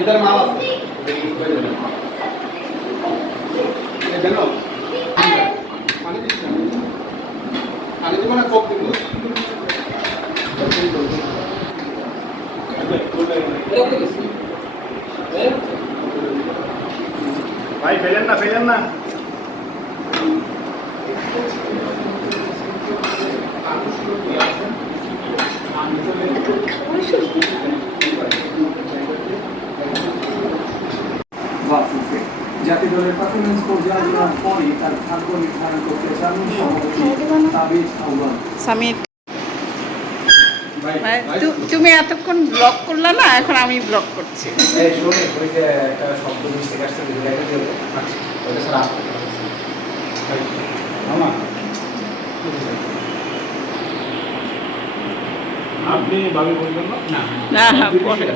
ভিতরে মাল আছে জানো পানি দিচ্ছি পানি দিব না কোক দিব ভাই ফেলেন না জাতীয় দলের পারফরমেন্স পর্যায়ে যাওয়ার পরে তার ভাগ্য নির্ধারণ করতে চান তাবিজ আহ্বান সামির তুমি এতক্ষণ ব্লগ করলে না, এখন আমি ব্লগ করছি। এই শুনে ওই যে একটা শব্দ মিস্টেক আসছে লেখা দিও আচ্ছা ওটা স্যার আপনি ভাবি বলবেন না না পরে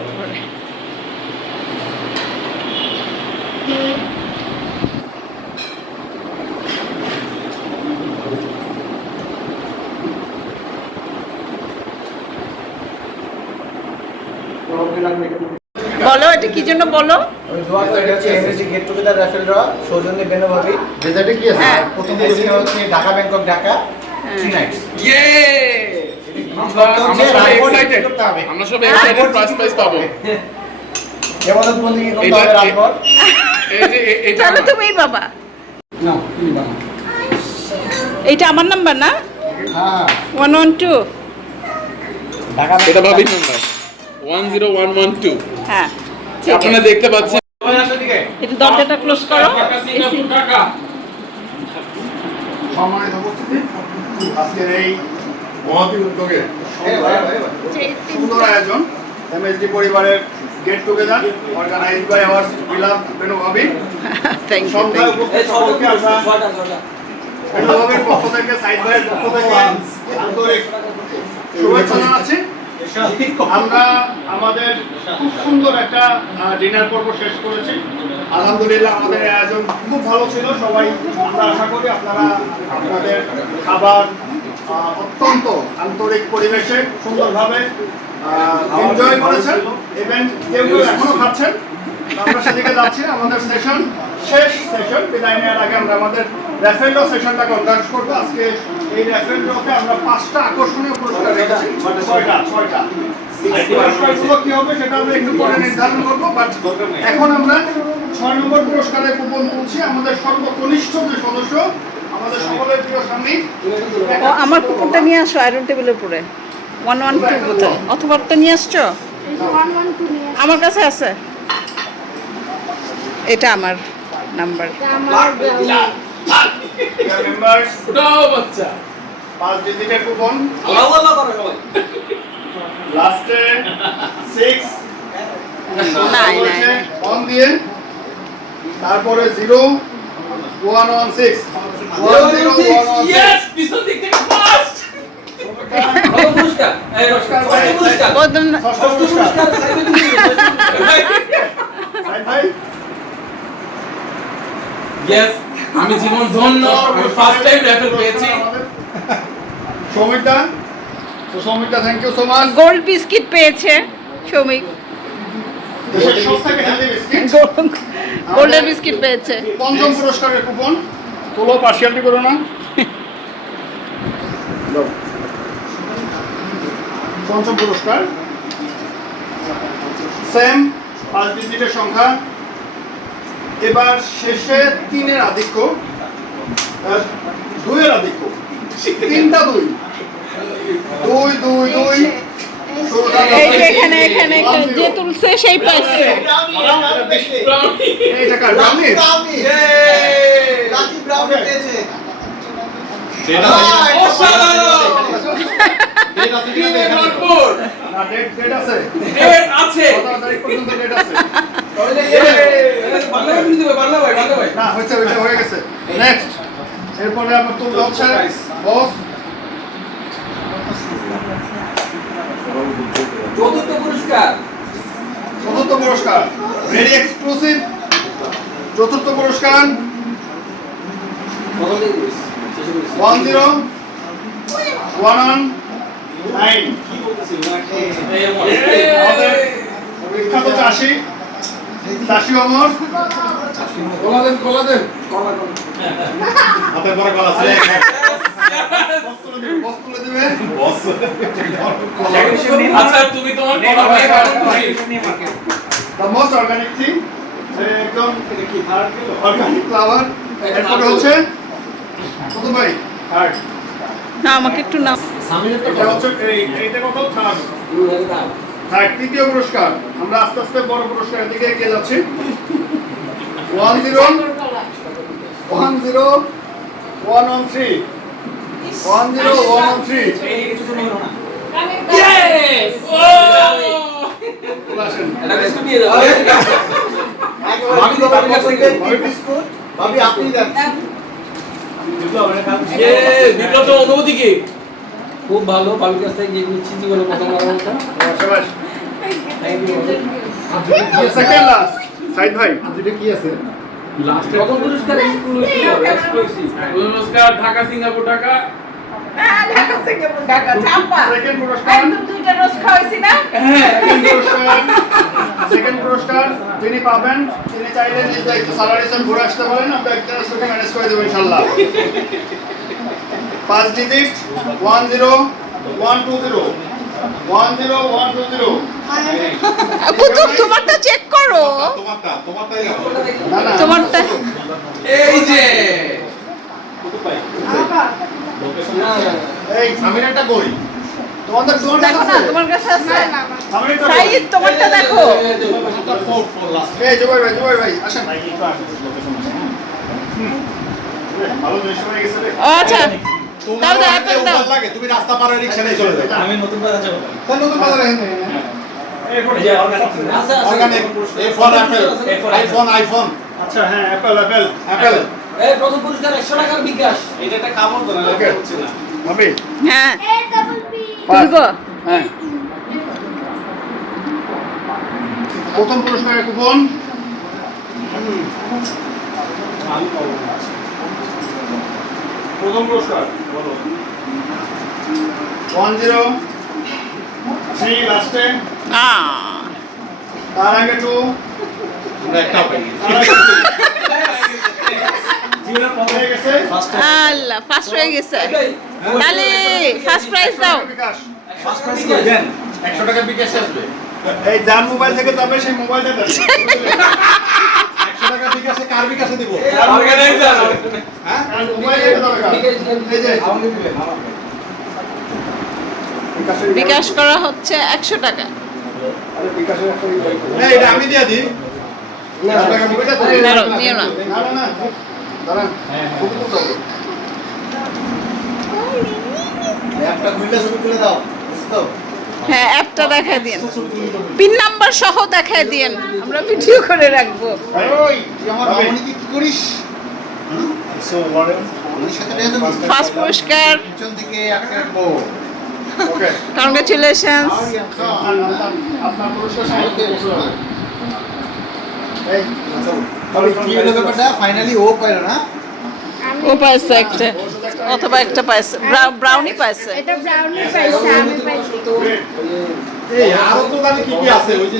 বলো, এটা কি জন্য বলো? আমি দোয়া করি এটা হচ্ছে MSD get together Rafael draw সৌজন্যে বেনো ভাবি রেজাল্টে কি আছে প্রথম দিন হচ্ছে ঢাকা ব্যাংকক ঢাকা 3 নাইটস ইয়ে আমরা সব এক্সাইটেড ফার্স্ট প্রাইজ পাবো। কেবলত বন্ধু কি করতে হবে রাতভর এই যে এটা চলো তুমি বাবা, না তুমি বানা এইটা আমার নাম্বার না? হ্যাঁ 112। ঢাকা এটা ভাবি নাম্বার 10112। হ্যাঁ আপনারা দেখতে পাচ্ছেন এটা দরজাটা ক্লোজ করো। সম্মানিত উপস্থিতি, আজকের এই মহতী উদ্যোগে সুন্দর আয়োজন এমএসডি পরিবারের get together organise by our beloved Benu ভাবি। Thank you. সন্ধ্যায় উপস্থিত সকলকে আমরা বেনু ভাবির পক্ষ থেকে সাইদ ভাইয়ের পক্ষ থেকে আন্তরিক শুভেচ্ছা জানাচ্ছি। আমরা আমাদের খুব সুন্দর একটা ডিনার পর্ব শেষ করেছি। আলহামদুলিল্লাহ আমাদের আয়োজন খুব ভালো ছিল। সবাই আমরা আশা করি আপনারা আপনাদের খাবার অত্যন্ত আন্তরিক পরিবেশে সুন্দরভাবে এনজয় করেছেন। ইভেন্ট কেউ কেউ এখনো খাচ্ছেন, আমরা সেদিকে যাচ্ছি। আমাদের সেশন শেষ সেশন বিদায় নেওয়ার আগে আমরা আমাদের র্যাফেল ড্র সেশনটা কন্ডাক্ট করবো। আজকে এই র্যাফেল ড্রতে আমরা 5টা আকর্ষণীয় পুরস্কার রেখেছি। 6টা পুরস্কারগুলো কি হবে সেটা আমরা একটু পরে নির্ধারণ করবো। বাট এখন আমরা 6 নম্বর পুরস্কারের কুপন তুলছি। আমাদের সর্বকনিষ্ঠ যে সদস্য, আমাদের সকলের প্রিয় স্বামী, ও আমার কুকুরটা নিয়ে আসো আয়রন টেবিলের উপরে 112 বোতল, অথবা তো নিয়ে আসছো? আমার কাছে আছে, এটা আমার নাম্বার। মেম্বার্স ওটাও বাচ্চা 5 ডিজিটের কুপন আল্লাহু আল্লাহ করে সবাই। লাস্টে 6 নাই নাই 1 দিয়ে তারপরে 0116 10116 ইয়েস পিছন দিক থেকে ফার্স্ট কত পুরস্কার এই পুরস্কার বদন ষষ্ঠ পুরস্কার ভাই ইয়েস আমি জীবন ধন্য, আমি ফার্স্ট টাইম র্যাফেল পেয়েছি। সৌমিকদা, তো সৌমিকদা thank you so much. Gold biscuit পেয়েছে সৌমিক, দেশের সবথেকে হেলদি বিস্কিট গোল্ডের বিস্কিট পেয়েছে। পঞ্চম পুরস্কারের কুপন তোলো, পার্সিয়ালিটি করো না। পঞ্চম পুরস্কার সেম 5 ডিজিটের সংখ্যা। এবার শেষে 3-এর আধিক্য, 2-এর আধিক্য, 3টা 2 2 2 2 এই যে এখানে এখানে এখানে যে তুলছে সেই পাইছে। এই টাকা জানি লাকি ব্রাউন পেয়েছে। এটা ডেট আছে কি ভরপুর না ডেট আছে, ডেট আছে 17 তারিখ পর্যন্ত ডেট আছে। বাংলা ভাই দিবে, বাংলা ভাই না হয়েছে হয়ে গেছে। নেক্সট এরপরে আমার তো হচ্ছে বস চতুর্থ পুরস্কার চতুর্থ পুরস্কার ভেরি এক্সক্লুসিভ চতুর্থ পুরস্কার 1019 আমাদের বিখ্যাত চাষি চাষি অমর কলা দেন হাতে পরে কলা ছিল বস তুলে দিবেন আচ্ছা তুমি তোমার কলা ভাই the most organic thing একদম অর্গানিক ফ্লাওয়ার এরপরে হচ্ছে কত ভাই হার্ট না আমাকে একটু নাও। এটা হচ্ছে এইটা কত থার্ড তৃতীয় পুরস্কার আমরা আস্তে আস্তে বড় পুরস্কারের দিকে এগিয়ে যাচ্ছি 10113 ইয়েস ও আসেন এটা বিস্কুট নিয়ে যাও ভাবি তোমার পছন্দের কি বিস্কুট? ভাবি আপনি দেন। এ বিপ্লব তো অনুভূতি কি খুব ভালো ভাবির কাছ থেকে যে নিচ্ছি জীবনে প্রথম বড় কথা শাবাশ সেকেন্ড লাস্ট সাইদ ভাই দুটো কি আছে প্রথম পুরস্কার এক্সক্লুসিভ পুরস্কার ঢাকা সিঙ্গাপুর টাকা সেকেন্ড পুরস্কার সেকেন্ড পুরস্কার যিনি পাবেন তিনি চাইলে নিজ দায়িত্ব স্যালারি সেল ঘুরে আসতে পারেন আমরা একটা সাথে ম্যানেজ করে দেবো ইনশাআল্লাহ 5 ডিজিট 10120 তোমারটা চেক করো। না না তোমারটা এই যে এই সামিনাটা কই তোমাদের দেখো না তোমার কাছে আছে। সামিনাটা সাইদ তোমারটা দেখো। এই জুবাই ভাই আসেন ভালো জিনিস হয়ে গেছে রে ও আচ্ছা দাও দাও অ্যাপেল দাও। লাগে তুমি রাস্তা পার হয়ে রিকশা নিয়ে চলে যাও। আমি নতুন বাজার যাব তাহলে নতুন বাজারে আচ্ছা অর্গানিক A4 অ্যাপেল আইফোন আচ্ছা হ্যাঁ অ্যাপেল এই প্রথম পুরস্কার 100 টাকার বিকাশ এটা একটা কামড় তো না ওকে হচ্ছে না ভাবি হ্যাঁ তুলবো। হ্যাঁ প্রথম পুরস্কারের কুপন প্রথম পুরস্কার বলো 103 লাস্টে তার আগে 2 আমরা একটাও পাইনি। জীবনের প্রথম হয়ে গেছে আল্লাহ ফার্স্ট হয়ে গেছে। তাহলে ফার্স্ট প্রাইজ দাও। বিকাশ ফার্স্ট প্রাইজ করে দেন 100 টাকা বিকাশ আসবে। এই যার মোবাইল থেকে তবে সেই মোবাইলটা দেন 100 টাকা বিকাশে কার বিকাশে দিব? অর্গানাইজার হ্যাঁ? কারণ মোবাইল এটা দরকার এই যে আমাকে দিবেন আমাকে বিকাশ করা হচ্ছে 100 টাকা। আরে বিকাশের একটা না এটা আমি দিয়ে দিই। না টাকা মোবাইলটা তো দাঁড়াও, নিও না। না দাঁড়ান ছবি তুলতে হবে অ্যাপটা খুলে ছবি তুলে দাও। বুঝছো? হ্যাঁ অ্যাপটা দেখায় দিন, পিন নাম্বার সহ দেখায় দিন, আমরা ভিডিও করে রাখবো। ওই তুই আমার মামনিকে কি করিস? সো ওয়ারেন ওর সাথে নিয়ে যাবি? ফার্স্ট পুরস্কার, পিছন থেকে একটা রাখবো। ওকে কংগ্রেচুলেশনস। আপনার পুরস্কার সামনে এই তবে কি হলো ব্যাপারটা? ফাইনালি ও পাইলো না? ও পাইছে একটা, অথবা একটা পাইছে, ব্রাউনি পাইছে। এটা ব্রাউনি পাইছে, আমি পাইছি। এই আরো তো জানি কি কি আছে ওই যে